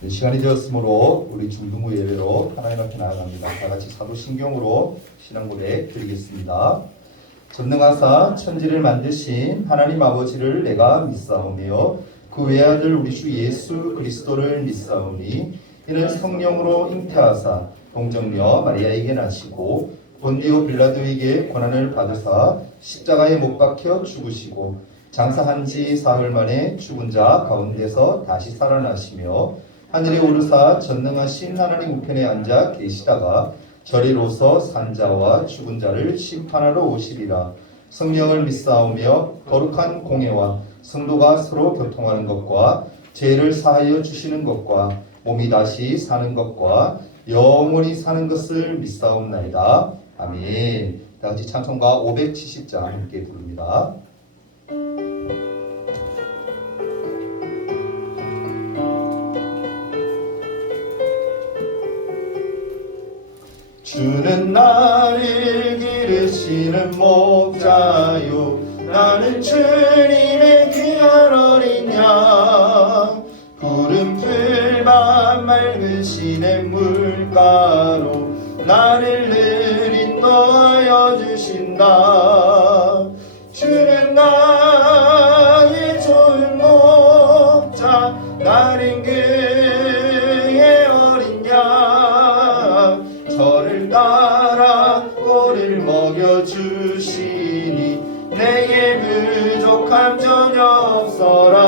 네, 시간이 되었으므로 우리 중등부 예배로 하나님 앞에 나아갑니다. 다 같이 사도신경으로 신앙 고백 드리겠습니다. 전능하사 천지를 만드신 하나님 아버지를 내가 믿사오며 그 외아들 우리 주 예수 그리스도를 믿사오니 이는 성령으로 잉태하사 동정녀 마리아에게 나시고 본디오 빌라도에게 고난을 받으사 십자가에 못 박혀 죽으시고 장사한 지 사흘 만에 죽은 자 가운데서 다시 살아나시며 하늘에 오르사 전능하신 하나님 우편에 앉아 계시다가 저리로서 산자와 죽은 자를 심판하러 오시리라. 성령을 믿사오며 거룩한 공예와 성도가 서로 교통하는 것과 죄를 사하여 주시는 것과 몸이 다시 사는 것과 영원히 사는 것을 믿사옵나이다. 아멘. 다 같이 찬송가 570장 함께 부릅니다. 주는 나를 기르시는 목자요 나는 주님의 귀한 어린 양 푸른 풀밭 맑은 시냇 물가로 나를 늘 인도하여 주신다. 주는 나의 좋은 목자 나는 그의 어린 양 저를 따라 꼴을 먹여주시니 내게 부족함 전혀 없어라.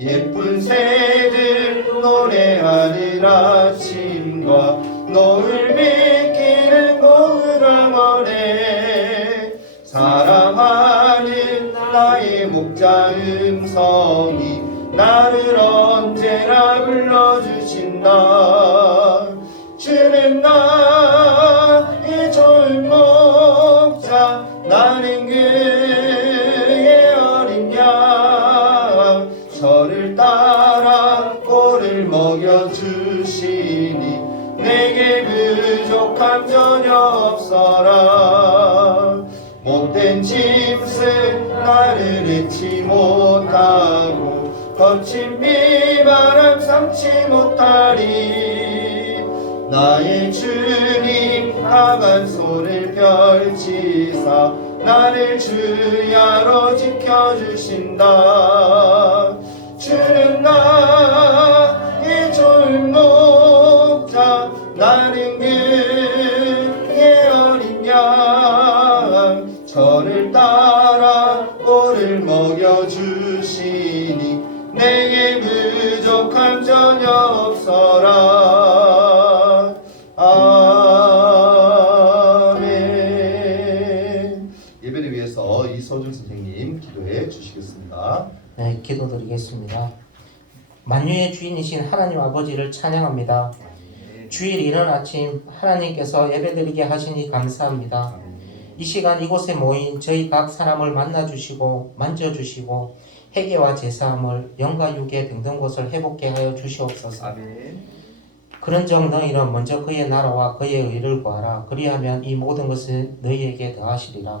예쁜 새들 노래하는 아침과 노을 비키는 고을 모래 사랑하는 나의 목자 음성이 나를 언제나 불러주신다. 주는 나의 좋은 목자 나는 그의 어린 양 저를 따라 꼴을 먹여주시니 내게 부족함 전혀 없어라. 못된 짐승 나를 잊지 못하고 거친 비바람 삼지 못하리. 나의 주님 강한 손을 펼치사 나를 주야로 지켜주신다. 주는 나의 좋은 목자 나는 그의 어린 양 저를 따라 꼴을 먹여주시니 내게 부족함 전혀 없어라. 아멘. 예배를 위해서 이서준 선생님 기도해 주시겠습니다. 네, 기도드리겠습니다. 만유의 주인이신 하나님 아버지를 찬양합니다. 주일 이른 아침 하나님께서 예배드리게 하시니 감사합니다. 이 시간 이곳에 모인 저희 각 사람을 만나주시고 만져주시고 회개와 제사함을 영과 육의 병든 곳을 회복케 하여 주시옵소서. 아멘. 그런즉 너희는 먼저 그의 나라와 그의 의를 구하라. 그리하면 이 모든 것을 너희에게 더하시리라.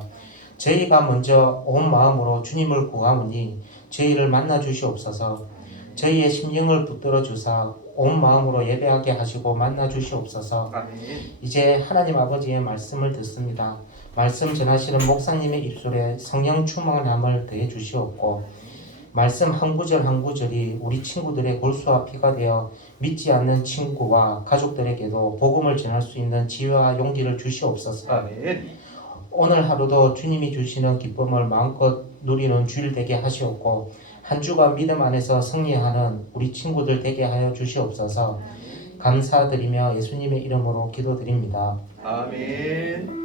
저희가 먼저 온 마음으로 주님을 구하오니 저희를 만나 주시옵소서. 저희의 심령을 붙들어 주사 온 마음으로 예배하게 하시고 만나 주시옵소서. 아멘. 이제 하나님 아버지의 말씀을 듣습니다. 말씀 전하시는 목사님의 입술에 성령 충만함을 더해 주시옵고 말씀 한 구절 한 구절이 우리 친구들의 골수와 피가 되어 믿지 않는 친구와 가족들에게도 복음을 전할 수 있는 지혜와 용기를 주시옵소서. 아멘. 오늘 하루도 주님이 주시는 기쁨을 마음껏 누리는 주일 되게 하시옵고 한 주간 믿음 안에서 승리하는 우리 친구들 되게 하여 주시옵소서. 감사드리며 예수님의 이름으로 기도드립니다. 아멘.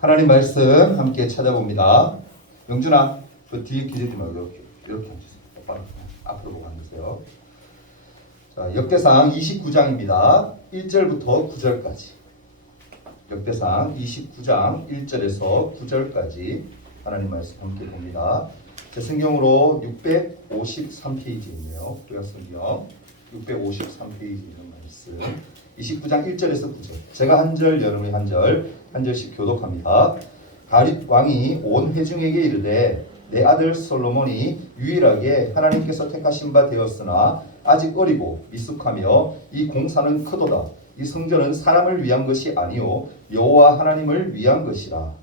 하나님 말씀 함께 찾아봅니다. 영준아, 그 뒤에 기대지 말고 이렇게 앉으세요. 똑바로 앞으로 보고 앉으세요. 자, 역대상 29장입니다. 1절부터 9절까지. 역대상 29장 1절에서 9절까지 하나님 말씀 함께 봅니다. 제 성경으로 653페이지이네요. 구약 성경 653페이지 있는 말씀 29장 1절에서 9절. 제가 한 절, 여러분이 한 절, 한 절씩 교독합니다. 다윗 왕이 온 회중에게 이르되 내 아들 솔로몬이 유일하게 하나님께서 택하신 바 되었으나 아직 어리고 미숙하며 이 공사는 크도다. 이 성전은 사람을 위한 것이 아니요 여호와 하나님을 위한 것이라.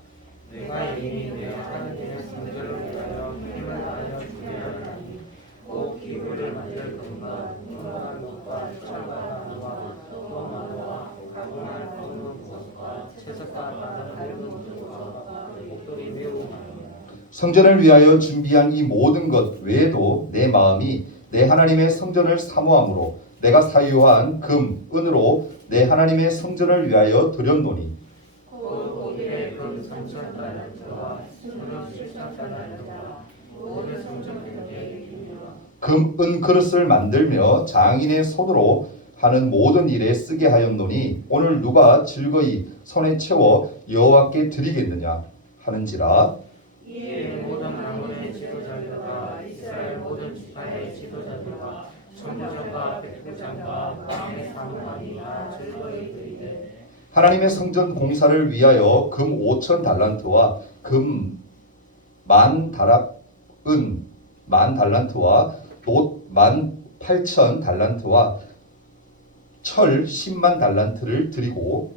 내가 이미 내 하나님의 성전을 위하여 힘을 다하여 주리하나니 곧 기구를 만들 금과 은과 녹과 철과 나무와 또 나무와 가공할 썩는 것과 채석과 밟은 것과 목돌이 매우 많으며 성전을 위하여 준비한 이 모든 것 외에도 내 마음이 내 하나님의 성전을 사모함으로 내가 사유한 금, 은으로 내 하나님의 성전을 위하여 드렸노니 고기의 금 3,000달란트와 수는 7,000달란트와 모든 성전의 금, 은 그릇을 만들며 장인의 손으로 하는 모든 일에 쓰게 하였노니 오늘 누가 즐거이 손에 채워 여호와께 드리겠느냐 하는지라. 이에 모든 방언의 지도자들과 이스라엘 모든 지파의 지도자들과 총무장과 백부장과 왕의 사무관이 다 즐거이 드리되 하나님의 성전 공사를 위하여 금 5,000달란트와 금 10,000달러, 은 10,000달란트와 돛 18,000달란트와 철 100,000달란트를 드리고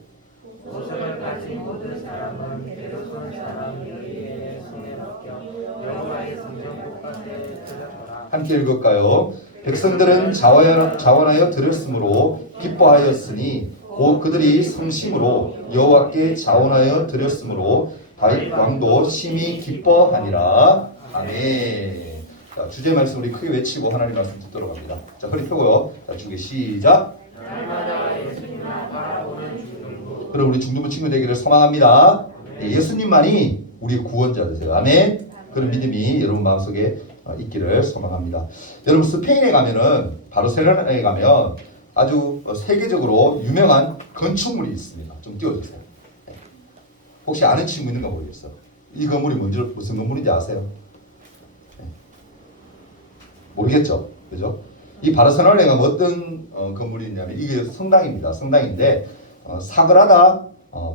도서를 가진 모든 사람은 게르손 사람 여리의 손에 맡겨 여호와의 성전 곳간에 들였더라. 함께 읽을까요? 백성들은 자원하여 드렸으므로 기뻐하였으니 곧 그들이 성심으로 여호와께 자원하여 드렸으므로 다윗 왕도 심히 기뻐하니라. 아멘. 자, 주제 말씀 우리 크게 외치고 하나님 말씀 듣도록 합니다. 자, 허리 펴고요. 자, 주기 시작. 날마다 예수님만 바라보는 중등부. 그럼 우리 중등부 친구 되기를 소망합니다. 네, 예수님만이 우리의 구원자 되세요. 아멘. 그런 믿음이 여러분 마음속에 있기를 소망합니다. 여러분 스페인에 가면은 바르셀로나에 가면 아주 세계적으로 유명한 건축물이 있습니다. 좀 띄워주세요. 네. 혹시 아는 친구 있는가 모르겠어요. 이 건물이 무슨 건물인지 아세요? 네. 모르겠죠, 그죠? 이 바르셀로나에 가면 어떤 건물이 있냐면 이게 성당입니다. 성당인데 사그라다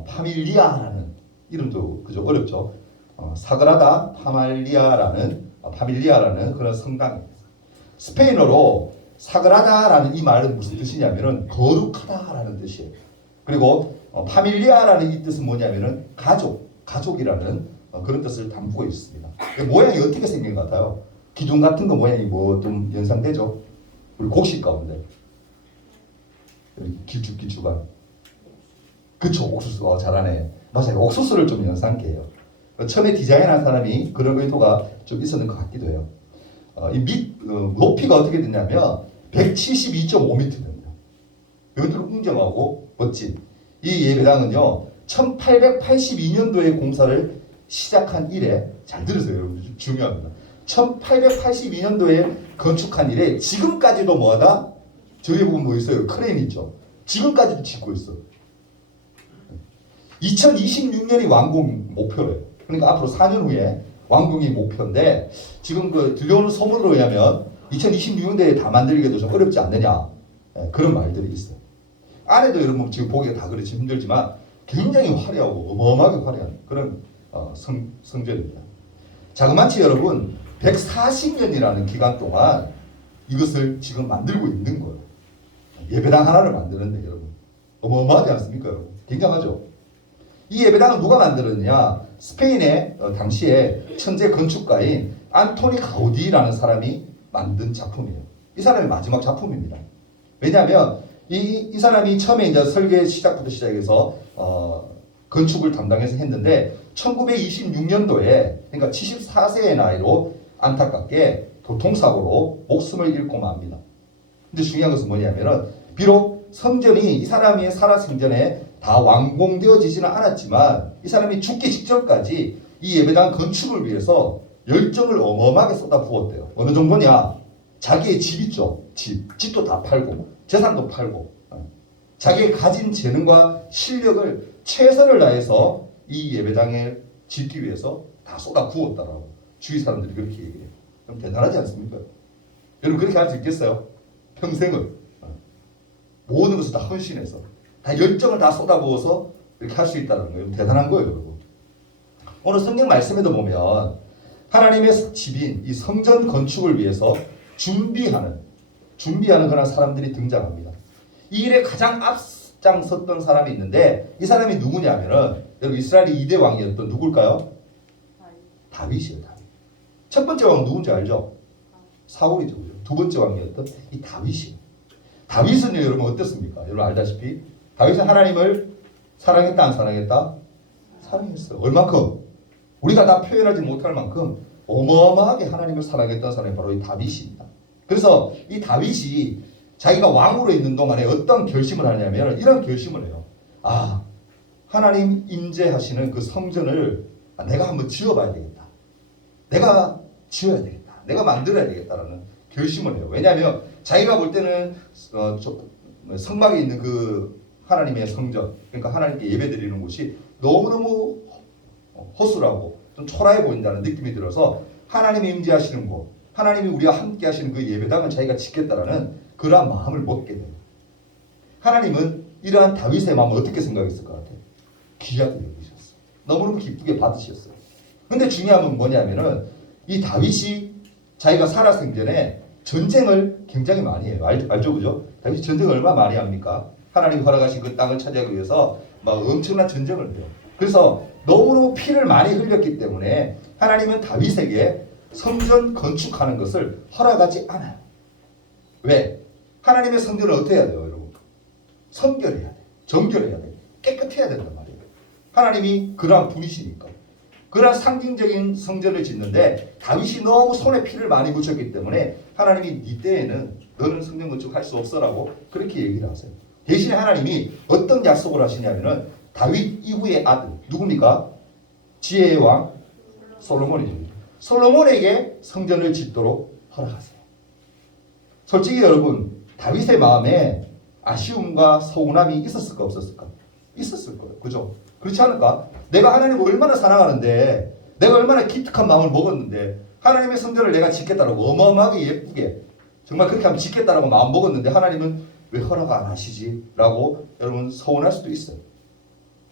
파밀리아라는 이름도 그죠 어렵죠. 사그라다 파밀리아라는 그런 성당입니다. 스페인어로 사그라다라는 이 말은 무슨 뜻이냐면은 거룩하다라는 뜻이에요. 그리고 파밀리아라는 이 뜻은 뭐냐면은 가족이라는 그런 뜻을 담고 있습니다. 모양이 어떻게 생긴 것 같아요? 기둥 같은 거 모양이 뭐 좀 연상되죠? 우리 곡식 가운데 길쭉길쭉한 그쵸 옥수수 잘하네. 맞아요. 옥수수를 좀 연상케 해요. 처음에 디자인한 사람이 그런 의도가 좀 있었는 것 같기도 해요. 이 높이가 어떻게 되냐면 172.5m 됩니다. 이것도 웅장하고 멋진 이 예배당은요 1882년도에 공사를 시작한 이래 잘 들으세요 여러분 중요합니다. 1882년도에 건축한 이래 지금까지도 뭐하다? 저기 보면 뭐 있어요? 크레인 있죠. 지금까지도 짓고 있어. 2026년이 완공 목표래요. 그러니까 앞으로 4년 후에 완공이 목표인데 지금 그 들려오는 소문으로 의하면 2026년대에 다 만들기도 좀 어렵지 않느냐 그런 말들이 있어요. 안에도 여러분 지금 보기가 다 그렇지 힘들지만 굉장히 화려하고 어마어마하게 화려한 그런 성전입니다. 자그마치 여러분 140년이라는 기간 동안 이것을 지금 만들고 있는 거예요. 예배당 하나를 만드는데 여러분 어마어마하지 않습니까 여러분? 굉장하죠? 이 예배당은 누가 만들었냐? 스페인의 당시에 천재 건축가인 안토니 가우디라는 사람이 만든 작품이에요. 이 사람의 마지막 작품입니다. 왜냐하면 이 사람이 처음에 이제 설계 시작부터 시작해서 건축을 담당해서 했는데 1926년도에 그러니까 74세의 나이로 안타깝게 교통사고로 목숨을 잃고 맙니다. 근데 중요한 것은 뭐냐면은 비록 성전이 이 사람이 살아생전에 다 완공되어지지는 않았지만 이 사람이 죽기 직전까지 이 예배당 건축을 위해서 열정을 어마어마하게 쏟아부었대요. 어느 정도냐? 자기의 집 있죠. 집도 다 팔고 재산도 팔고 자기의 가진 재능과 실력을 최선을 다해서 이 예배당에 짓기 위해서 다 쏟아부었다라고 주위 사람들이 그렇게 얘기해요. 그럼 대단하지 않습니까? 여러분 그렇게 할 수 있겠어요? 평생을. 모든 것을 다 헌신해서 다 열정을 다 쏟아부어서 이렇게 할 수 있다는 거예요. 대단한 거예요, 여러분. 오늘 성경 말씀에도 보면 하나님의 집인 이 성전 건축을 위해서 준비하는 그런 사람들이 등장합니다. 이 일에 가장 앞장섰던 사람이 있는데 이 사람이 누구냐면은 여러분 이스라엘의 2대 왕이었던 누굴까요? 다윗이에요. 다윗. 첫 번째 왕은 누군지 알죠? 사울이죠. 두 번째 왕이었던 이 다윗이에요. 다윗은요, 여러분 어떻습니까? 여러분 알다시피 다윗은 하나님을 사랑했다 안 사랑했다? 사랑했어요. 얼만큼? 우리가 다 표현하지 못할 만큼 어마어마하게 하나님을 사랑했던 사람이 바로 이 다윗입니다. 그래서 이 다윗이 자기가 왕으로 있는 동안에 어떤 결심을 하냐면 이런 결심을 해요. 아, 하나님 임재하시는 그 성전을 내가 한번 지어봐야 되겠다. 내가 지어야 되겠다. 내가 만들어야 되겠다라는 결심을 해요. 왜냐하면 자기가 볼 때는 성막에 있는 그 하나님의 성전, 그러니까 하나님께 예배드리는 곳이 너무너무 허술하고 좀 초라해 보인다는 느낌이 들어서 하나님이 임재하시는 곳, 하나님이 우리와 함께 하시는 그 예배당을 자기가 짓겠다라는 그러한 마음을 먹게 돼요. 하나님은 이러한 다윗의 마음을 어떻게 생각했을 것 같아요? 귀하게 여기셨어요. 너무너무 기쁘게 받으셨어요. 근데 중요한 건 뭐냐면은 이 다윗이 자기가 살아생전에 전쟁을 굉장히 많이 해요. 알죠? 그죠? 다윗이 전쟁을 얼마나 많이 합니까? 하나님이 허락하신 그 땅을 차지하기 위해서 막 엄청난 전쟁을 해요. 그래서 너무너무 피를 많이 흘렸기 때문에 하나님은 다윗에게 성전 건축하는 것을 허락하지 않아요. 왜? 하나님의 성전을 어떻게 해야 돼요, 여러분? 성결해야 돼. 정결해야 돼. 깨끗해야 된단 말이에요. 하나님이 그러한 분이시니까. 그러한 상징적인 성전을 짓는데 다윗이 너무 손에 피를 많이 묻혔기 때문에 하나님이 네 때에는 너는 성전 건축할 수 없어라고 그렇게 얘기를 하세요. 대신에 하나님이 어떤 약속을 하시냐면은 다윗 이후의 아들 누굽니까? 지혜의 왕 솔로몬이죠. 솔로몬에게 성전을 짓도록 허락하세요. 솔직히 여러분 다윗의 마음에 아쉬움과 서운함이 있었을까 없었을까? 있었을 거예요. 그죠? 그렇지 않을까? 내가 하나님을 얼마나 사랑하는데 내가 얼마나 기특한 마음을 먹었는데 하나님의 성전을 내가 짓겠다라고 어마어마하게 예쁘게 정말 그렇게 하면 짓겠다라고 마음 먹었는데 하나님은 왜 허락 안 하시지? 라고 여러분 서운할 수도 있어요.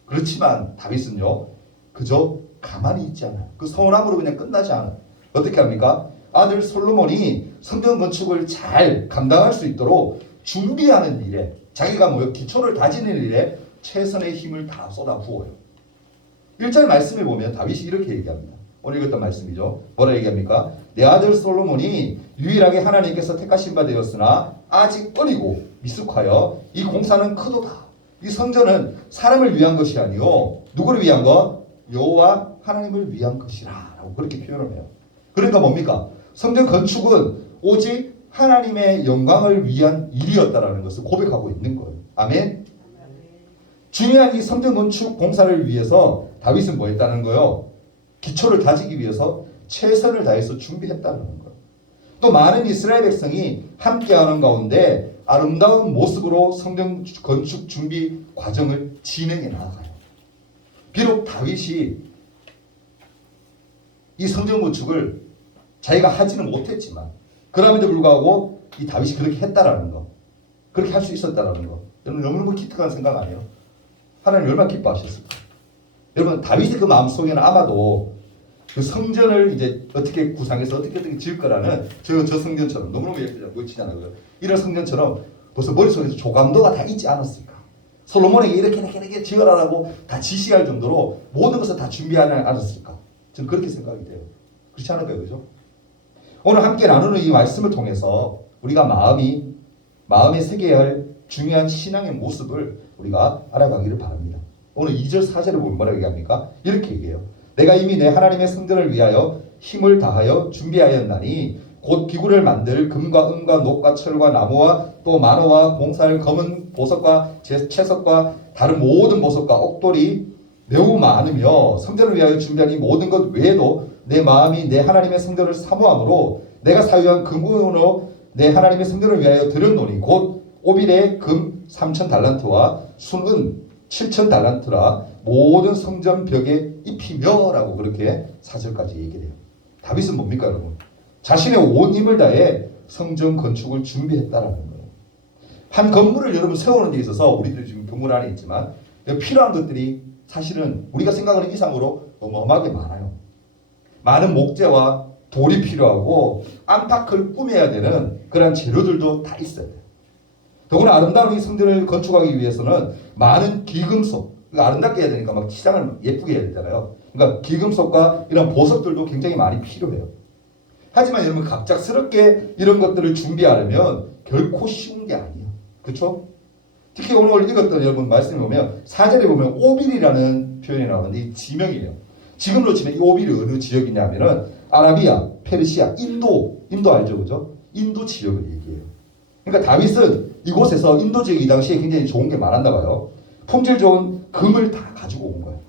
그렇지만 다윗은요 그저 가만히 있지 않아요. 그 서운함으로 그냥 끝나지 않아요. 어떻게 합니까? 아들 솔로몬이 성전 건축을 잘 감당할 수 있도록 준비하는 일에 자기가 기초를 다지는 일에 최선의 힘을 다 쏟아부어요. 1절 말씀에 보면 다윗이 이렇게 얘기합니다. 오늘 읽었던 말씀이죠. 뭐라 얘기합니까? 내 아들 솔로몬이 유일하게 하나님께서 택하신 바 되었으나 아직 어리고 미숙하여 이 공사는 크도다. 이 성전은 사람을 위한 것이 아니요 누구를 위한 것? 여호와 하나님을 위한 것이라 라고 그렇게 표현을 해요. 그러니까 뭡니까? 성전 건축은 오직 하나님의 영광을 위한 일이었다라는 것을 고백하고 있는 거예요. 아멘. 중요한 이 성전 건축 공사를 위해서 다윗은 뭐 했다는 거예요? 기초를 다지기 위해서 최선을 다해서 준비했다는 거예요. 또 많은 이스라엘 백성이 함께하는 가운데 아름다운 모습으로 성전 건축 준비 과정을 진행해 나가요. 비록 다윗이 이 성전 건축을 자기가 하지는 못했지만 그럼에도 불구하고 이 다윗이 그렇게 했다라는 거, 그렇게 할 수 있었다라는 거, 여러분 너무너무 기특한 생각 아니에요? 하나님 얼마나 기뻐하셨을까? 여러분 다윗의 그 마음속에는 아마도 그 성전을 이제 어떻게 구상해서 어떻게 지을 거라는 저 성전처럼 너무너무 멋지잖아요. 이런 성전처럼 벌써 머릿속에서 조감도가 다 있지 않았을까? 솔로몬에게 이렇게 지어라라고 다 지시할 정도로 모든 것을 다 준비하지 않았을까? 저는 그렇게 생각이 돼요. 그렇지 않을까요? 그죠? 오늘 함께 나누는 이 말씀을 통해서 우리가 마음에 새겨야 할 중요한 신앙의 모습을 우리가 알아가기를 바랍니다. 오늘 2절 4절을 보면 뭐라고 얘기합니까? 이렇게 얘기해요. 내가 이미 내 하나님의 성전을 위하여 힘을 다하여 준비하였나니 곧 기구를 만들 금과 은과 녹과 철과 나무와 또 만호와 봉사할 검은 보석과 채석과 다른 모든 보석과 옥돌이 매우 많으며 성전을 위하여 준비한 이 모든 것 외에도 내 마음이 내 하나님의 성전을 사모함으로 내가 사유한 금으로 내 하나님의 성전을 위하여 드렸노니 곧 오빌의 금 3,000달란트와 순은 7,000달란트라 모든 성전 벽에 입히며 라고 그렇게 4절까지 얘기를 해요. 다윗은 뭡니까 여러분? 자신의 온 힘을 다해 성전 건축을 준비했다라는 거예요. 한 건물을 여러분 세우는 데 있어서 우리들이 지금 건물 안에 있지만 필요한 것들이 사실은 우리가 생각하는 이상으로 어마어마하게 많아요. 많은 목재와 돌이 필요하고 안팎을 꾸며야 되는 그런 재료들도 다 있어야 돼요. 더구나 아름다운 이 성전을 건축하기 위해서는 많은 기금속, 그러니까 아름답게 해야 되니까 막 시장을 예쁘게 해야 되잖아요. 그러니까 기금속과 이런 보석들도 굉장히 많이 필요해요. 하지만 여러분 갑작스럽게 이런 것들을 준비하려면 결코 쉬운 게 아니에요. 그렇죠? 특히 오늘 읽었던 여러분 말씀에 보면 4절에 보면 오빌이라는 표현이 나오는데 이 지명이에요. 지금으로 치면 이 오빌이 어느 지역이냐면은 아라비아, 페르시아, 인도 알죠, 그죠? 인도 지역을 얘기해요. 그러니까 다윗은 이곳에서 인도 지역이 이 당시에 굉장히 좋은 게 많았나 봐요. 품질 좋은 금을 다 가지고 온 거예요.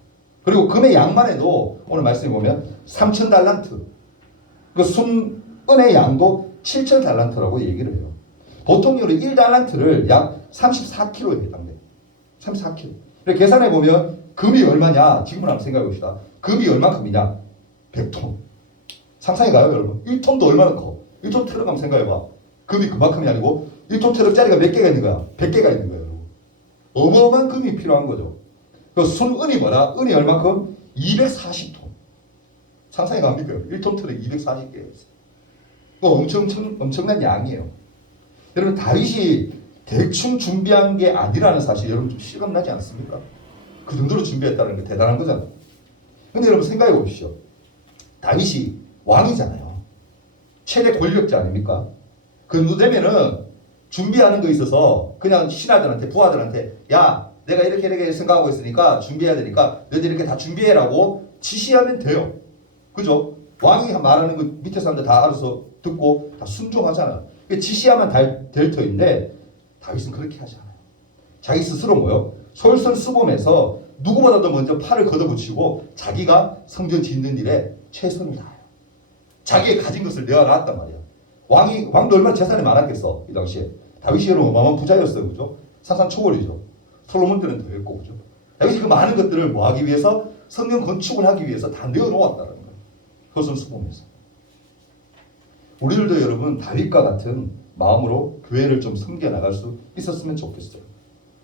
그리고 금의 양만 해도 오늘 말씀에 보면 3,000달란트. 그 은의 양도 7,000달란트라고 얘기를 해요. 보통으로 1달란트를 약 34kg에 해당돼요. 34kg. 계산해 보면 금이 얼마냐? 지금은 한번 생각해 봅시다. 금이 얼마큼이냐? 100톤. 상상이 가요, 여러분? 1톤도 얼마나 커? 1톤 트럭 한번 생각해 봐. 금이 그만큼이 아니고 1톤 트럭짜리가 몇 개가 있는 거야? 100개가 있는 거예요, 여러분. 어마어마한 금이 필요한 거죠. 그 은이 뭐라? 은이 얼마큼? 240톤. 상상이 갑니까? 1톤 트럭 240개가 있어요. 엄청난 양이에요. 여러분 다윗이 대충 준비한 게 아니라는 사실 여러분 좀 실감나지 않습니까? 그 정도로 준비했다는 게 대단한 거잖아요. 근데 여러분 생각해 보십시오. 다윗이 왕이잖아요. 최대 권력자 아닙니까? 그 정도 되면은 준비하는 거 있어서 그냥 신하들한테 부하들한테 야 내가 이렇게 생각하고 있으니까 준비해야 되니까 너희들 이렇게 다 준비해라고 지시하면 돼요. 그죠? 왕이 말하는 거 밑에 사람들 다 알아서 듣고 다 순종하잖아요. 지시하면 될 터인데 다윗은 그렇게 하지 않아요. 자기 스스로 뭐요? 솔선수범해서 누구보다도 먼저 팔을 걷어붙이고 자기가 성전 짓는 일에 최선을 다해요. 자기의 가진 것을 내어놨단 말이야. 왕도 얼마나 재산이 많았겠어 이 당시에. 다윗이 여러분 어마어마한 부자였어요, 그죠? 산산초월이죠. 솔로몬 때는 더 했고, 그죠? 다윗이 그 많은 것들을 뭐 하기 위해서 성전 건축을 하기 위해서 다 내어놓았다는 거예요. 솔선수범해서. 우리들도 여러분 다윗과 같은 마음으로 교회를 좀 섬겨나갈 수 있었으면 좋겠어요.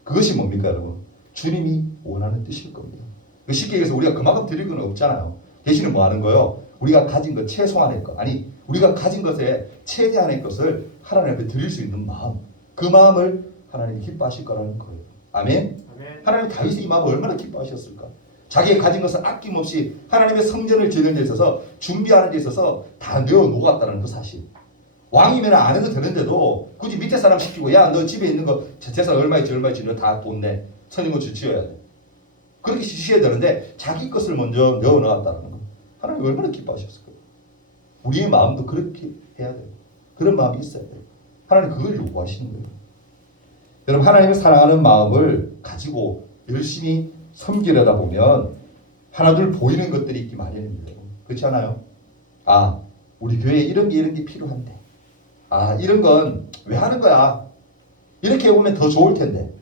그것이 뭡니까 여러분? 주님이 원하는 뜻일 겁니다. 쉽게 얘기해서 우리가 그만큼 드릴 건 없잖아요. 대신에 뭐 하는 거예요? 우리가 가진 것 최소한의 것, 아니 우리가 가진 것의 최대한의 것을 하나님 앞에 드릴 수 있는 마음, 그 마음을 하나님이 기뻐하실 거라는 거예요. 아멘? 하나님 다윗이 이 마음을 얼마나 기뻐하셨을까? 자기의 가진 것을 아낌없이 하나님의 성전을 짓는 데 있어서 준비하는 데 있어서 다 내어 놓았다는 그 사실. 왕이면 안 해도 되는데도 굳이 밑에 사람 시키고 야 너 집에 있는 거 재산 얼마있지 너 다 돈 내. 선임고치 지어야 돼. 그렇게 지시해야 되는데 자기 것을 먼저 내어 놓았다는 거. 하나님 얼마나 기뻐하셨을까요? 우리의 마음도 그렇게 해야 돼요. 그런 마음이 있어야 돼요. 하나님 그걸 요구하시는 거예요. 여러분 하나님을 사랑하는 마음을 가지고 열심히 섬기려다 보면 하나둘 보이는 것들이 있기 마련입니다. 그렇지 않아요? 아, 우리 교회에 이런 게 필요한데. 아, 이런 건 왜 하는 거야? 이렇게 해보면 더 좋을 텐데.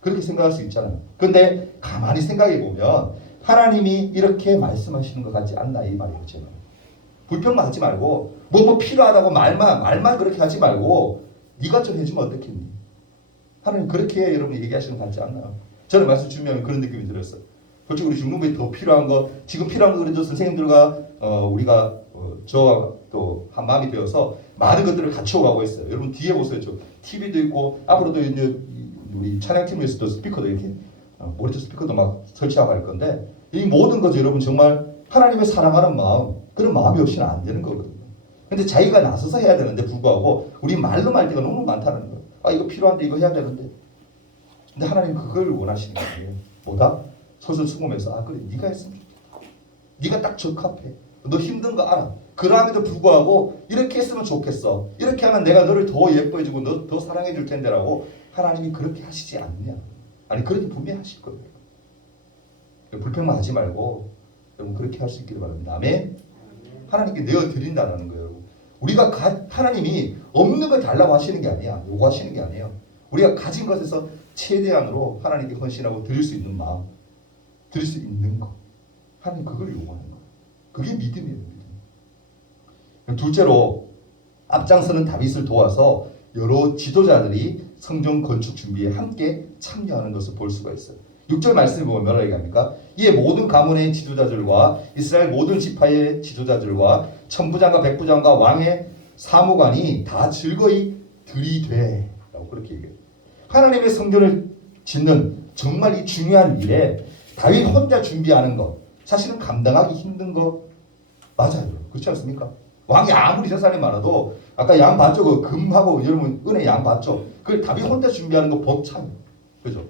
그렇게 생각할 수 있잖아요. 근데 가만히 생각해 보면 하나님이 이렇게 말씀하시는 것 같지 않나 이 말이에요. 제가. 불평만 하지 말고 뭐 필요하다고 말만 그렇게 하지 말고 네가 좀 해주면 어떻겠니? 하나님 그렇게 여러분이 얘기하시는 것 같지 않나요? 저는 말씀 주면 그런 느낌이 들었어요. 솔직히 우리 중동부에 더 필요한 거, 지금 필요한 거 그래도 선생님들과 우리가 저와 또 한 마음이 되어서 많은 것들을 갖춰가고 있어요. 여러분 뒤에 보세요. 저 TV도 있고 앞으로도 이제 우리 찬양팀에서도 스피커도 이렇게 모니터 스피커도 막 설치하고 할 건데 이 모든 것이 여러분 정말 하나님의 사랑하는 마음, 그런 마음이 없이는 안 되는 거거든요. 근데 자기가 나서서 해야 되는데 불구하고 우리 말로 말 때가 너무 많다는 거예요. 아 이거 필요한데 이거 해야 되는데. 근데 하나님 그걸 원하시는 거예요. 뭐다? 솔선수범해서 아 그래 네가 했으면 좋겠다. 네가 딱 적합해. 너 힘든 거 알아. 그럼에도 불구하고 이렇게 했으면 좋겠어. 이렇게 하면 내가 너를 더 예뻐해주고 너 더 사랑해 줄 텐데라고 하나님이 그렇게 하시지 않느냐. 아니 그렇게 분명히 하실 거예요. 불평만 하지 말고 여러분 그렇게 할 수 있기를 바랍니다. 아멘? 하나님께 내어드린다는 거예요. 우리가 하나님이 없는 걸 달라고 하시는 게 아니야. 요구하시는 게 아니에요. 우리가 가진 것에서 최대한으로 하나님께 헌신하고 드릴 수 있는 마음, 드릴 수 있는 것. 하나님 그걸 요구하는 거예요. 그게 믿음이에요. 믿음. 둘째로 앞장서는 다윗을 도와서 여러 지도자들이 성전 건축 준비에 함께 참여하는 것을 볼 수가 있어요. 6절 말씀을 보면 뭐라고 얘기합니까? 이에 모든 가문의 지도자들과 이스라엘 모든 지파의 지도자들과 천부장과 백부장과 왕의 사무관이 다 즐거이 들이되 라고 그렇게 얘기해요. 하나님의 성전을 짓는 정말 이 중요한 일에 다윗 혼자 준비하는 것 사실은 감당하기 힘든 거 맞아요. 그렇지 않습니까? 왕이 아무리 재산이 많아도 아까 양 봤죠? 그 금하고 여러분 은혜 양 봤죠? 그걸 다윗 혼자 준비하는 거 벅차요. 그죠?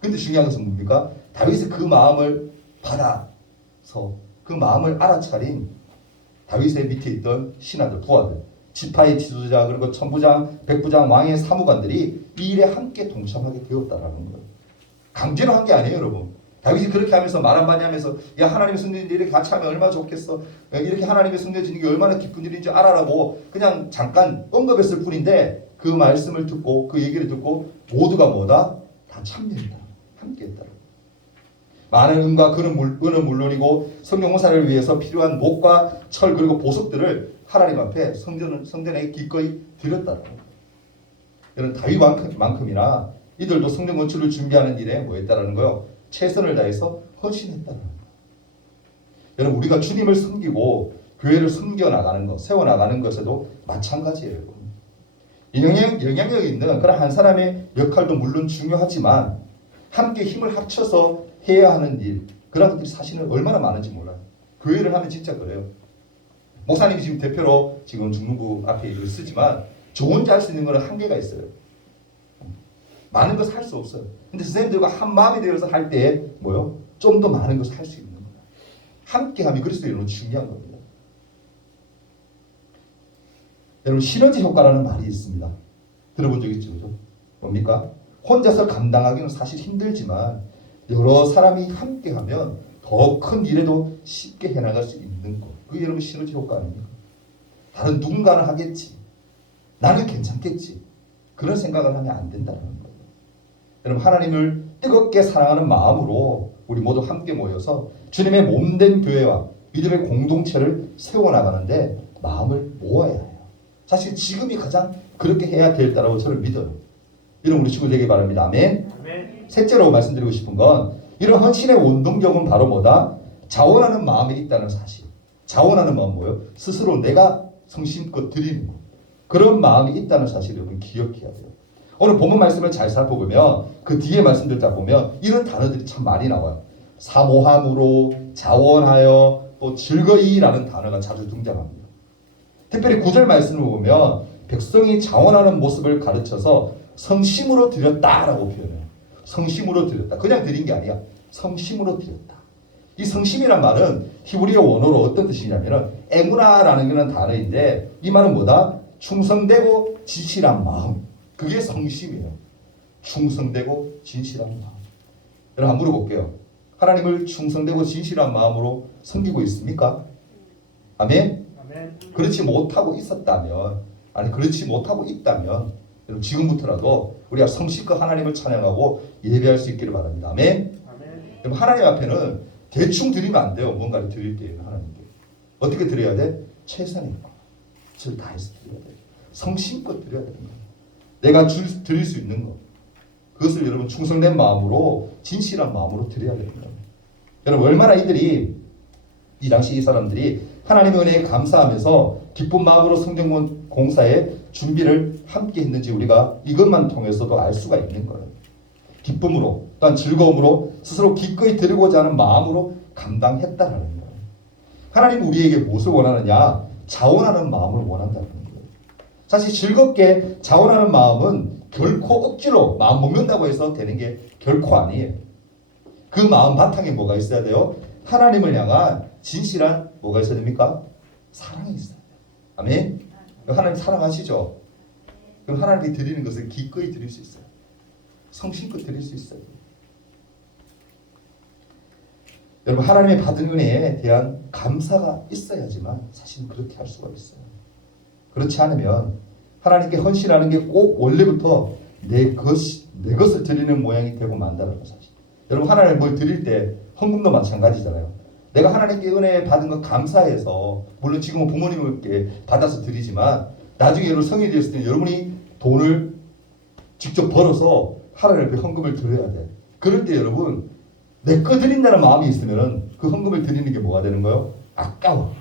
근데 중요한 것은 뭡니까? 다윗이 그 마음을 받아서 그 마음을 알아차린 다윗의 밑에 있던 신하들, 부하들, 지파의 지도자 그리고 천부장, 백부장, 왕의 사무관들이 이 일에 함께 동참하게 되었다라는 거예요. 강제로 한 게 아니에요, 여러분. 다윗이 그렇게 하면서 말 한마디 하면서 야 하나님의 성전인데 이렇게 같이 하면 얼마나 좋겠어. 이렇게 하나님의 성전 짓는 게 얼마나 기쁜 일인지 알아라고 그냥 잠깐 언급했을 뿐인데 그 말씀을 듣고 그 얘기를 듣고 모두가 뭐다? 다 참여했다. 함께했다. 많은 은과 은은 물론이고 성경 공사를 위해서 필요한 목과 철 그리고 보석들을 하나님 앞에 성전에 기꺼이 드렸다라고. 이런 다윗만큼이나 이들도 성전 건축을 준비하는 일에 뭐 했다라는 거요? 최선을 다해서 헌신했다는 거예요. 여러분 우리가 주님을 섬기고 교회를 섬겨나가는 것, 세워나가는 것에도 마찬가지예요. 영향력 있는 그런 한 사람의 역할도 물론 중요하지만 함께 힘을 합쳐서 해야 하는 일, 그런 것들이 사실은 얼마나 많은지 몰라요. 교회를 하면 진짜 그래요. 목사님이 지금 대표로 지금 중문부 앞에 이걸 쓰지만 저 혼자 할 수 있는 거는 한계가 있어요. 많은 것을 할 수 없어요. 근데 선생님들과 한 마음이 되어서 할 때 뭐요? 좀 더 많은 것을 할 수 있는 거예요. 함께함이 그래서 이런 중요한 겁니다. 여러분 시너지 효과라는 말이 있습니다. 들어본 적 있죠? 그죠? 뭡니까? 혼자서 감당하기는 사실 힘들지만 여러 사람이 함께하면 더 큰 일에도 쉽게 해나갈 수 있는 것. 그게 여러분 시너지 효과 아닙니까? 다른 누군가는 하겠지. 나는 괜찮겠지. 그런 생각을 하면 안 된다는 거예요. 여러분 하나님을 뜨겁게 사랑하는 마음으로 우리 모두 함께 모여서 주님의 몸된 교회와 믿음의 공동체를 세워나가는데 마음을 모아야 해요. 사실 지금이 가장 그렇게 해야 될다라고 저는 믿어요. 이런 우리 친구 되길 바랍니다. 아멘. 셋째로 말씀드리고 싶은 건 이런 헌신의 원동력은 바로 뭐다? 자원하는 마음에 있다는 사실. 자원하는 마음 뭐예요? 스스로 내가 성심껏 드리는 것. 그런 마음이 있다는 사실을 여러분 기억해야 돼요. 오늘 본문 말씀을 잘 살펴보면 그 뒤에 말씀들 다 보면 이런 단어들이 참 많이 나와요. 사모함으로, 자원하여, 또 즐거이라는 단어가 자주 등장합니다. 특별히 9절 말씀을 보면 백성이 자원하는 모습을 가르쳐서 성심으로 드렸다라고 표현해요. 성심으로 드렸다. 그냥 드린 게 아니야. 성심으로 드렸다. 이 성심이란 말은 히브리어 원어로 어떤 뜻이냐면 에무나라는 그런 단어인데 이 말은 뭐다? 충성되고 진실한 마음. 그게 성심이에요. 충성되고 진실한 마음. 여러분 한번 물어볼게요. 하나님을 충성되고 진실한 마음으로 섬기고 있습니까? 아멘? 아멘. 그렇지 못하고 있었다면 아니 그렇지 못하고 있다면 여러분 지금부터라도 우리가 성실껏 하나님을 찬양하고 예배할 수 있기를 바랍니다. 아멘? 아멘. 여러분 하나님 앞에는 대충 드리면 안 돼요. 뭔가를 드릴 때에는 하나님께. 어떻게 드려야 돼? 최선의 것을 다해서 드려야 돼. 성심껏 드려야 되는 거예요. 내가 드릴 수 있는 것. 그것을 여러분 충성된 마음으로 진실한 마음으로 드려야 되는 거예요. 여러분 얼마나 이 당시 이 사람들이 하나님의 은혜에 감사하면서 기쁜 마음으로 성전 공사에 준비를 함께 했는지 우리가 이것만 통해서도 알 수가 있는 거예요. 기쁨으로 또한 즐거움으로 스스로 기꺼이 드리고자 하는 마음으로 감당했다는 거예요. 하나님은 우리에게 무엇을 원하느냐? 자원하는 마음을 원한다는 거예요. 사실 즐겁게 자원하는 마음은 결코 억지로 마음 먹는다고 해서 되는 게 결코 아니에요. 그 마음 바탕에 뭐가 있어야 돼요? 하나님을 향한 진실한 뭐가 있어야 됩니까? 사랑이 있어야 돼요. 아멘? 하나님 사랑하시죠? 그럼 하나님께 드리는 것을 기꺼이 드릴 수 있어요. 성심껏 드릴 수 있어요. 여러분 하나님의 받은 은혜에 대한 감사가 있어야지만 사실은 그렇게 할 수가 있어요. 그렇지 않으면 하나님께 헌신하는 게 꼭 원래부터 내 것을 드리는 모양이 되고 만다는 거 사실. 여러분 하나님 뭘 드릴 때 헌금도 마찬가지잖아요. 내가 하나님께 은혜 받은 거 감사해서 물론 지금은 부모님께 받아서 드리지만 나중에 여러분 성인이 되었을 때 여러분이 돈을 직접 벌어서 하나님 앞에 헌금을 드려야 돼. 그럴 때 여러분 내 거 드린다는 마음이 있으면 그 헌금을 드리는 게 뭐가 되는 거예요? 아까워.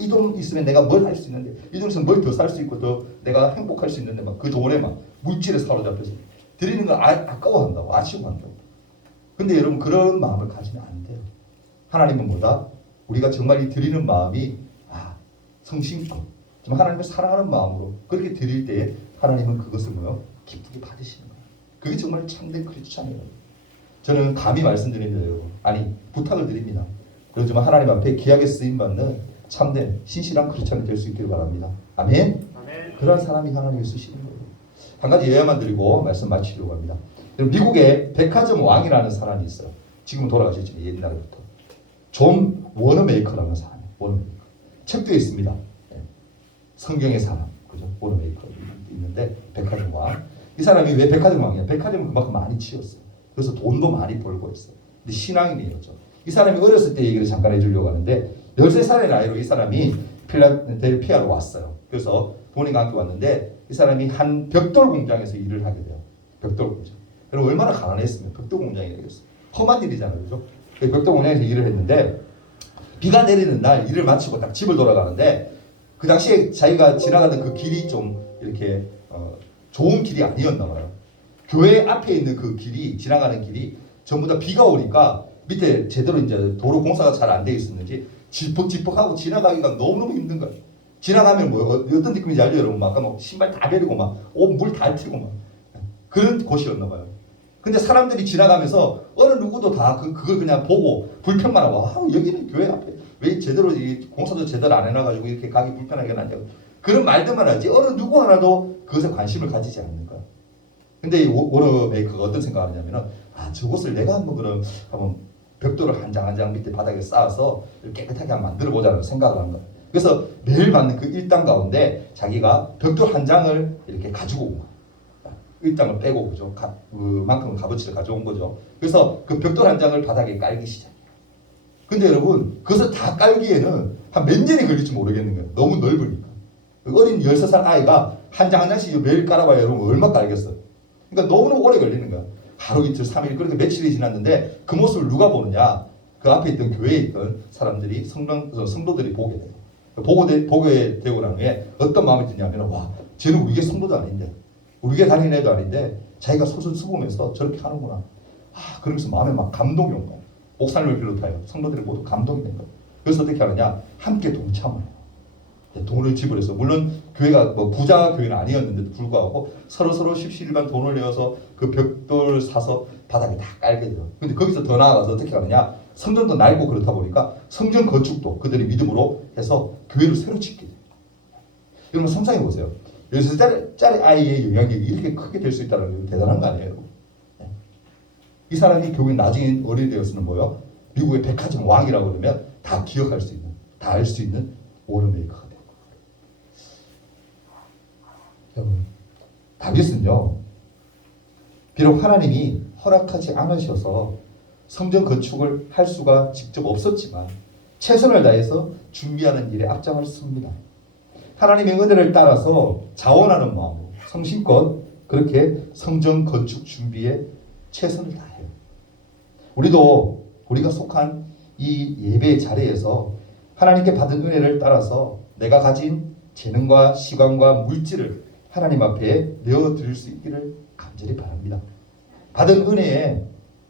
이 돈 있으면 내가 뭘 할 수 있는데, 이 돈 있으면 뭘 더 살 수 있고 더 내가 행복할 수 있는데 막 그 돈에 막 물질에 사로잡혀서 드리는 거 아까워한다고, 아쉬워한다고. 근데 여러분 그런 마음을 가지면 안 돼요. 하나님은 뭐다? 우리가 정말 이 드리는 마음이 성심껏 좀 하나님을 사랑하는 마음으로 그렇게 드릴 때에 하나님은 그것을 뭐요? 기쁘게 받으시는 거예요. 그게 정말 참된 크리스찬이에요. 저는 감히 말씀드립니다. 아니 부탁을 드립니다. 그렇지만 하나님 앞에 귀하게 쓰임받는 참된 신실한 크리스찬이 될 수 있기를 바랍니다. 아멘? 아멘. 그런 사람이 하나님이 쓰시는 거예요. 한 가지 예화만 드리고 말씀 마치려고 합니다. 미국에 백화점 왕이라는 사람이 있어요. 지금은 돌아가셨지만 옛날부터. 존 워너메이커라는 사람이에요. 워너메이커. 책도 있습니다. 성경의 사람, 그죠? 워너메이커 있는데 백화점 왕. 이 사람이 왜 백화점 왕이야? 백화점을 그만큼 많이 치웠어요. 그래서 돈도 많이 벌고 있어요. 근데 신앙인이었죠. 이 사람이 어렸을 때 얘기를 잠깐 해주려고 하는데 13살의 나이로 이 사람이 필라델피아로 왔어요. 그래서 부모님과 함께 왔는데 이 사람이 한 벽돌 공장에서 일을 하게 돼요. 벽돌 공장. 그리고 얼마나 가난했으면 벽돌 공장이 되겠어요. 험한 일이잖아요. 그죠? 벽돌 공장에서 일을 했는데 비가 내리는 날 일을 마치고 딱 집을 돌아가는데 그 당시에 자기가 지나가던 그 길이 좀 이렇게 좋은 길이 아니었나 봐요. 교회 앞에 있는 그 길이 지나가는 길이 전부 다 비가 오니까 밑에 제대로 이제 도로 공사가 잘 안 돼 있었는지 질퍽질퍽하고 지나가기가 너무너무 힘든 거예요. 지나가면 뭐 어떤 느낌인지 알죠 여러분? 아까 막 신발 다 베리고 막 옷 물 다 튀고 막 그런 곳이었나 봐요. 근데 사람들이 지나가면서 어느 누구도 다 그걸 그냥 보고 불평만 하고 여기는 교회 앞에 왜 제대로 공사도 제대로 안 해놔가지고 이렇게 가기 불편하게 해놨냐고 그런 말들만 하지 어느 누구 하나도 그것에 관심을 가지지 않는 거야. 근데 이 워너메이커가 어떤 생각을 하냐면은 저곳을 내가 한번 벽돌을 한 장 한 장 밑에 바닥에 쌓아서 깨끗하게 한번 만들어 보자는 생각을 한 거야. 그래서 매일 받는 그 일당 가운데 자기가 벽돌 한 장을 이렇게 가지고 온 거야. 일당을 빼고 그죠? 그만큼 값어치를 가져온 거죠. 그래서 그 벽돌 한 장을 바닥에 깔기 시작해요. 근데 여러분 그것을 다 깔기에는 한 몇 년이 걸릴지 모르겠는 거예요. 너무 넓으니까. 어린 13살 아이가 한 장 한 장씩 매일 깔아봐야 여러분 얼마 깔겠어요. 그러니까 너무너무 오래 걸리는 거야. 하루 이틀 3일 그렇게 며칠이 지났는데 그 모습을 누가 보느냐? 그 앞에 있던 교회에 있던 사람들이 성도들이 보게 돼요. 보게 되고 난 후에 어떤 마음이 드냐면 쟤는 우리 교회 성도도 아닌데 우리 교회 다니는 애도 아닌데 자기가 소설수범해서 저렇게 하는구나. 그러면서 마음에 막 감동이 온 거예요. 목사님을 비롯하여 성도들이 모두 감동이 된 거예요. 그래서 어떻게 하느냐? 함께 동참을 해요. 돈을 지불해서 물론 교회가 부자 교회는 아니었는데도 불구하고 서로 십시일반 돈을 내어서 그 벽돌 사서 바닥에 다 깔게 돼요. 근데 거기서 더 나아가서 어떻게 하느냐? 성전도 낡고 그렇다 보니까 성전 건축도 그들이 믿음으로 해서 교회를 새로 짓게 돼요. 여러분 상상해 보세요. 16살짜리 아이의 영향력이 이렇게 크게 될 수 있다는 게 대단한 거 아니에요? 이 사람이 결국 나중에 어린이 되었으면 뭐요? 미국의 백화점 왕이라고 그러면 다 기억할 수 있는, 다 알 수 있는 워너메이커가 돼요. 여러분, 다윗은요, 비록 하나님이 허락하지 않으셔서 성전 건축을 할 수가 직접 없었지만 최선을 다해서 준비하는 일에 앞장섰습니다. 하나님의 은혜를 따라서 자원하는 마음으로 성심껏 그렇게 성전 건축 준비에 최선을 다해요. 우리가 속한 이 예배의 자리에서 하나님께 받은 은혜를 따라서 내가 가진 재능과 시간과 물질을 하나님 앞에 내어드릴 수 있기를 간절히 바랍니다. 받은 은혜에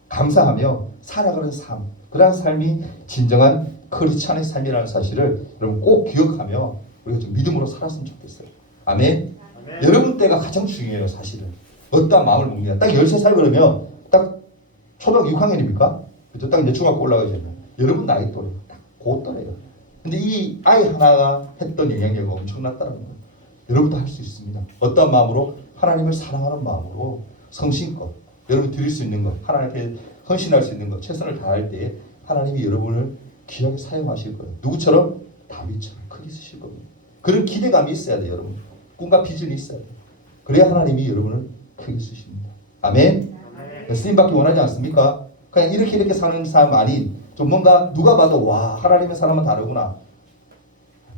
감사하며 살아가는 삶, 그러한 삶이 진정한 크리스찬의 삶이라는 사실을 여러분 꼭 기억하며 우리가 좀 믿음으로 살았으면 좋겠어요. 아멘. 여러분 때가 가장 중요해요. 사실은 어떠한 마음을 먹느냐. 딱 13살 그러면 딱 초등학교 6학년입니까? 그죠? 딱 이제 중학교 올라가잖아요. 여러분 나이 또래 그 또래예요. 근데 이 아이 하나가 했던 영향력이 엄청났다는 거예요. 여러분도 할 수 있습니다. 어떤 마음으로? 하나님을 사랑하는 마음으로 성심껏 여러분 드릴 수 있는 것, 하나님께 헌신할 수 있는 것, 최선을 다할 때 하나님이 여러분을 귀하게 사용하실 거예요. 누구처럼? 다윗처럼 크게 쓰실 겁니다. 그런 기대감이 있어야 돼요. 여러분. 꿈과 비전이 있어야 돼요. 그래야 하나님이 여러분을 크게 쓰십니다. 아멘. 쓰임받기 원하지 않습니까? 그냥 이렇게 사는 사람 아닌 좀 뭔가 누가 봐도 하나님의 사람은 다르구나.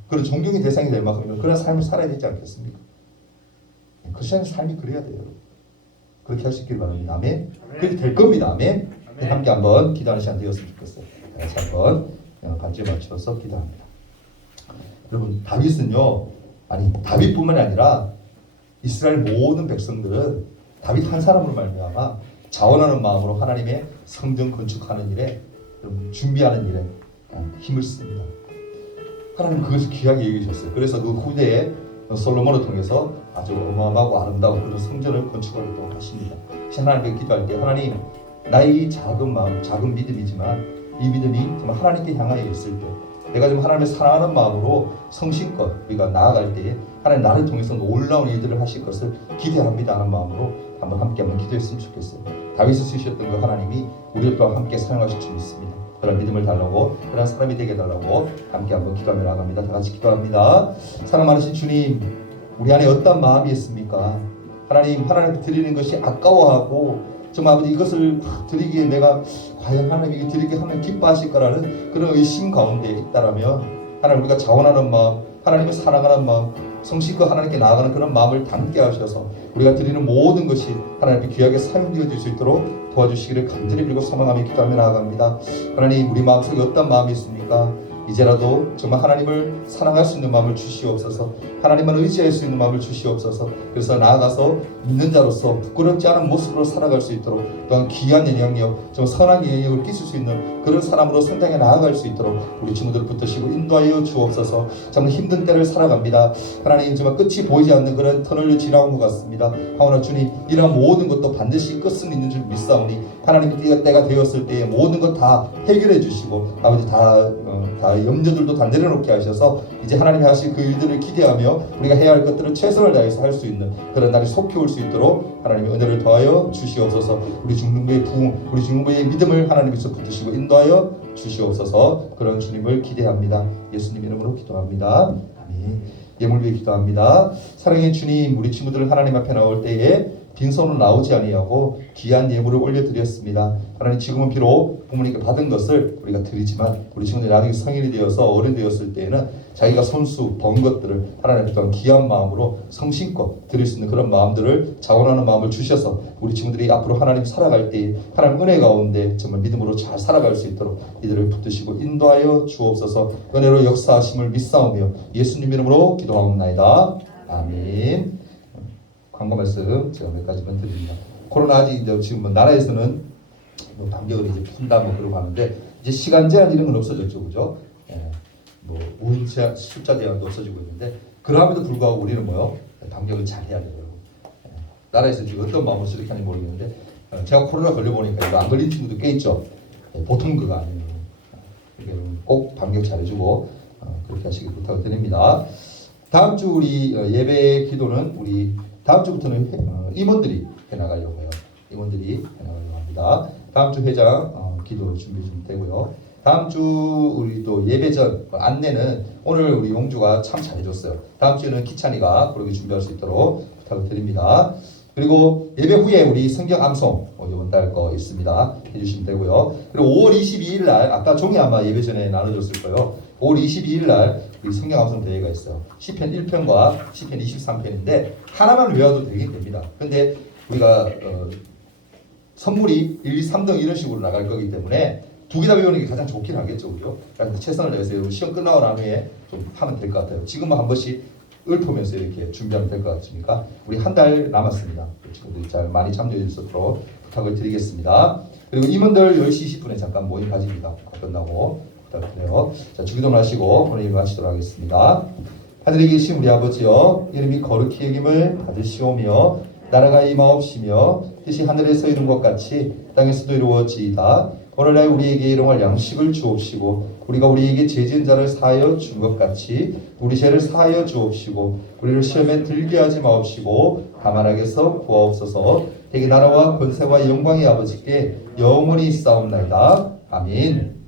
그런 존경의 대상이 될 만큼 그런 삶을 살아야 되지 않겠습니까? 크리스천의 삶이 그래야 돼요. 그렇게 할 수 있기를 바랍니다. 아멘. 그렇게 될 겁니다. 아멘. 함께 한번 기도하는 시간 되었으면 좋겠어요. 다시 한번 반주에 맞춰서 기도합니다. 여러분, 다윗은요, 아니 다윗뿐만이 아니라 이스라엘 모든 백성들은 다윗 한 사람으로 말미암아 자원하는 마음으로 하나님의 성전 건축하는 일에, 준비하는 일에 힘을 씁니다. 하나님 그것을 귀하게 여기셨어요. 그래서 그 후대에 솔로몬을 통해서 아주 어마어마하고 아름다운 그런 성전을 건축하기도 하십니다. 하나님께 기도할 때, 하나님, 나의 작은 마음, 작은 믿음이지만 이 믿음이 정말 하나님께 향하여 있을 때, 내가 좀 하나님을 사랑하는 마음으로 성심껏 우리가 나아갈 때에 하나님 나를 통해서 놀라운 일들을 하실 것을 기대합니다 하는 마음으로 함께 한번 기도했으면 좋겠어요. 다윗을 쓰셨던 그 하나님이 우리를 또한 함께 사용하실 줄 믿습니다. 그런 믿음을 달라고, 그런 사람이 되게 달라고 함께 한번 기도하며 나갑니다. 다 같이 기도합니다. 사랑 많으신 주님, 우리 안에 어떤 마음이 있습니까? 하나님께 드리는 것이 아까워하고 정말 아버지 이것을 드리기에 내가 과연 하나님에게 드리게 하면 기뻐하실 거라는 그런 의심 가운데 있다라면, 하나님 우리가 자원하는 마음, 하나님을 사랑하는 마음, 성실껏 하나님께 나아가는 그런 마음을 담게 하셔서 우리가 드리는 모든 것이 하나님께 귀하게 사용되어질 수 있도록 도와주시기를 간절히 빌고 소망하며 기도하며 나아갑니다. 하나님, 우리 마음속에 어떤 마음이 있습니까? 이제라도 정말 하나님을 사랑할 수 있는 마음을 주시옵소서. 하나님만 의지할 수 있는 마음을 주시옵소서. 그래서 나아가서 믿는 자로서 부끄럽지 않은 모습으로 살아갈 수 있도록, 또한 귀한 영향력, 좀 선한 영향력을 끼칠 수 있는 그런 사람으로 성장해 나아갈 수 있도록 우리 친구들을 붙드시고 인도하여 주옵소서. 정말 힘든 때를 살아갑니다. 하나님, 정말 끝이 보이지 않는 그런 터널을 지나온 것 같습니다. 하오나 주님, 이러한 모든 것도 반드시 끝은 있는 줄 믿사오니 하나님의 때가 되었을 때에 모든 것 다 해결해 주시고 아버지 다 염려들도 다 내려놓게 하셔서 이제 하나님이 하실 그 일들을 기대하며 우리가 해야 할 것들을 최선을 다해서 할 수 있는 그런 날이 속히 올 수 있도록 하나님의 은혜를 더하여 주시옵소서. 우리 중등부의 부흥, 우리 중등부의 믿음을 하나님께서 붙드시고 인도하여 주시옵소서. 그런 주님을 기대합니다. 예수님 이름으로 기도합니다. 아멘. 예물 위해 기도합니다. 사랑의 주님, 우리 친구들 하나님 앞에 나올 때에 빈손으로 나오지 아니하고 귀한 예물을 올려드렸습니다. 하나님, 지금은 비록 부모님께 받은 것을 우리가 드리지만 우리 친구들이 나중에 성인이 되어서 어른 되었을 때에는 자기가 손수 번 것들을 하나님 또한 귀한 마음으로 성심껏 드릴 수 있는 그런 마음들을 자원하는 마음을 주셔서 우리 친구들이 앞으로 하나님 살아갈 때에 하나님 은혜 가운데 정말 믿음으로 잘 살아갈 수 있도록 이들을 붙드시고 인도하여 주옵소서. 은혜로 역사하심을 믿사오며 예수님 이름으로 기도하옵나이다. 아멘. 광고 말씀 제가 몇 가지만 드립니다. 코로나 아직 이제 지금 나라에서는 방역을 이제 푼다 그러고 하는데 이제 시간 제한 이런 건 없어졌죠, 그죠? 무인 숫자 제한도 없어지고 있는데 그럼에도 불구하고 우리는 방역을 잘 해야 돼요. 나라에서 지금 어떤 마음으로 이렇게 하는지 모르겠는데 제가 코로나 걸려 보니까 이거 안 걸린 친구도 꽤 있죠. 보통 그거 아니에요. 그러니까 꼭 방역 잘해주고 그렇게 하시길 부탁을 드립니다. 다음 주 우리 예배 기도는 우리 다음 주부터는 임원들이 해나가려고 해요. 임원들이 해나가려고 합니다. 다음 주 회장 기도 준비 좀 되고요. 다음 주 우리 또 예배 전 안내는 오늘 우리 용주가 참 잘해줬어요. 다음 주에는 기찬이가 그렇게 준비할 수 있도록 부탁을 드립니다. 그리고 예배 후에 우리 성경 암송 이번 달 거 있습니다. 해주시면 되고요. 그리고 5월 22일 날 아까 종이 아마 예배 전에 나눠줬을 거예요. 5월 22일 날 우리 성경 암송 대회가 있어요. 시편 1편과 시편 23편인데 하나만 외워도 되긴 됩니다. 근데 우리가 선물이 1, 2, 3등 이런 식으로 나갈 거기 때문에 두 개 다 외우는 게 가장 좋긴 하겠죠, 그죠? 그래서 최선을 다해서 시험 끝나고 난 후에 좀 하면 될 것 같아요. 지금은 한 번씩 읊으면서 이렇게 준비하면 될 것 같으니까 우리 한 달 남았습니다. 친구들이 잘 많이 참여해 주도록 부탁을 드리겠습니다. 그리고 임원들 10시 20분에 잠깐 모임 가집니다. 끝나고 부탁드려요. 자, 주기도 마시고 오늘 마치도록 하겠습니다. 하늘에 계신 우리 아버지여, 이름이 거룩히 여김을 받으시오며 나라가 임하옵시며 뜻이 하늘에서 이룬 것 같이 땅에서도 이루어지이다. 오늘날 우리에게 일용할 양식을 주옵시고 우리가 우리에게 죄 지은 자를 사하여 준 것 같이 우리 죄를 사하여 주옵시고 우리를 시험에 들게 하지 마옵시고 다만 악에서 구하옵소서. 대개 나라와 권세와 영광의 아버지께 영원히 있사옵나이다. 아멘.